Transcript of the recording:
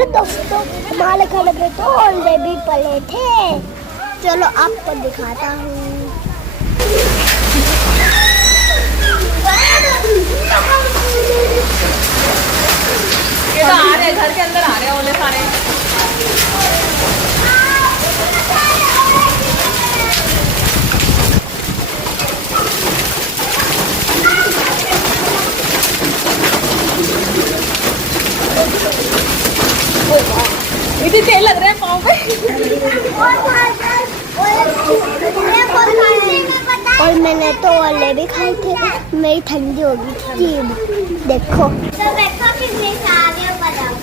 Hello दोस्तों, हमारे घर पे तो ऑलरेडी पले थे। चलो आपको दिखाता हूँ। ये तो आ रहे हैं, घर के अंदर आ रहे हैं ओले सारे। इतने तेल लग रहे हैं पाँव पे। और मैंने तो ओले भी खाए थे, मेरी ठंडी हो गई थी। देखो तो देखो कितने सारे बताओ।